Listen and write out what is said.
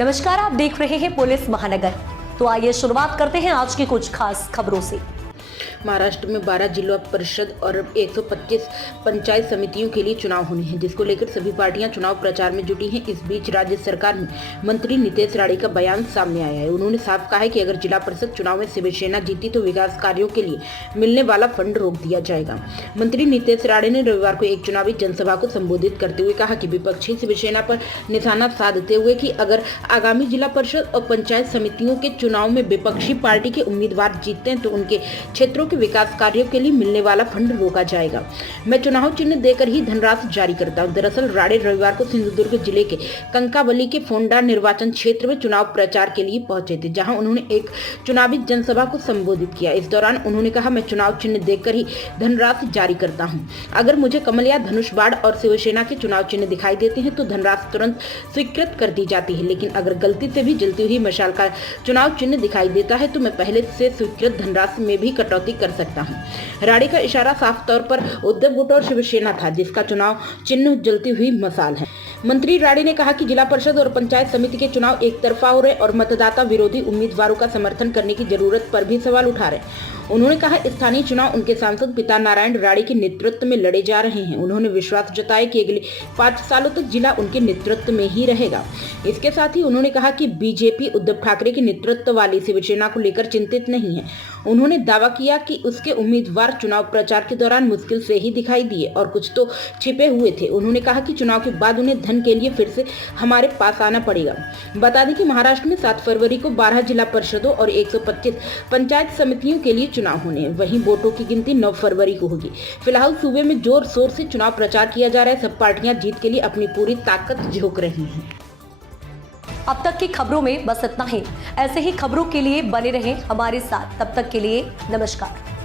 नमस्कार, आप देख रहे हैं पुलिस महानगर। तो आइए शुरुआत करते हैं आज की कुछ खास खबरों से। महाराष्ट्र में 12 जिला परिषद और 125 पंचायत समितियों के लिए चुनाव होने हैं, जिसको लेकर सभी पार्टियां चुनाव प्रचार में जुटी हैं। इस बीच राज्य सरकार में मंत्री नितेश राणे का बयान सामने आया है। उन्होंने साफ कहा है कि अगर जिला परिषद चुनाव में शिवसेना जीती तो विकास कार्यों के लिए मिलने वाला फंड रोक दिया जाएगा। मंत्री नितेश राणे ने रविवार को एक चुनावी जनसभा को संबोधित करते हुए कहा कि विपक्षी शिवसेना पर निशाना साधते हुए कि अगर आगामी जिला परिषद और पंचायत समितियों के चुनाव में विपक्षी पार्टी के उम्मीदवार जीतते हैं तो उनके क्षेत्रों के विकास कार्यों के लिए मिलने वाला फंड रोका जाएगा। मैं चुनाव चिन्ह देकर ही धनराशि जारी करता हूं। दरअसल राणे रविवार को सिंधुदुर्ग जिले के कंकावली के फोंडा निर्वाचन क्षेत्र में चुनाव प्रचार के लिए पहुंचे थे, जहां उन्होंने एक चुनावी जनसभा को संबोधित किया। इस दौरान उन्होंने कहा, मैं चुनाव चिन्ह देकर ही धनराशि जारी करता हूं। अगर मुझे कमल या धनुष बाण और शिवसेना के चुनाव चिन्ह दिखाई देते हैं तो धनराशि तुरंत स्वीकृत कर दी जाती है, लेकिन अगर गलती से भी जलती हुई मशाल का चुनाव चिन्ह दिखाई देता है तो मैं पहले से स्वीकृत धनराशि में भी कटौती कर सकता हूं। राणे का इशारा साफ तौर पर उद्धव गुट और शिवसेना था, जिसका चुनाव चिन्ह जलती हुई मशाल है। मंत्री राणे ने कहा कि जिला परिषद और पंचायत समिति के चुनाव एक तरफा हो रहे और मतदाता विरोधी उम्मीदवारों का समर्थन करने की जरूरत पर भी सवाल उठा रहे। उन्होंने कहा, स्थानीय चुनाव उनके सांसद पिता नारायण राणे के नेतृत्व में लड़े जा रहे हैं। उन्होंने विश्वास जताया कि अगले 5 सालों तक जिला उनके नेतृत्व में ही रहेगा। इसके साथ ही उन्होंने कहा कि बीजेपी उद्धव ठाकरे के नेतृत्व वाली शिवसेना को लेकर चिंतित नहीं है। उन्होंने दावा किया कि उसके उम्मीदवार चुनाव प्रचार के दौरान मुश्किल से ही दिखाई दिए और कुछ तो छिपे हुए थे। उन्होंने कहा कि चुनाव के बाद उन्हें धन के लिए फिर से हमारे पास आना पड़ेगा। बता दें कि महाराष्ट्र में 7 फरवरी को 12 जिला परिषदों और 125 पंचायत समितियों के लिए चुनाव होने हैं। वहीं वोटों की गिनती 9 फरवरी को होगी। फिलहाल सूबे में जोर शोर से चुनाव प्रचार किया जा रहा है। सब पार्टियां जीत के लिए अपनी पूरी ताकत झोंक रही हैं। अब तक की खबरों में बस इतना ही। ऐसे ही खबरों के लिए बने रहें हमारे साथ। तब तक के लिए नमस्कार।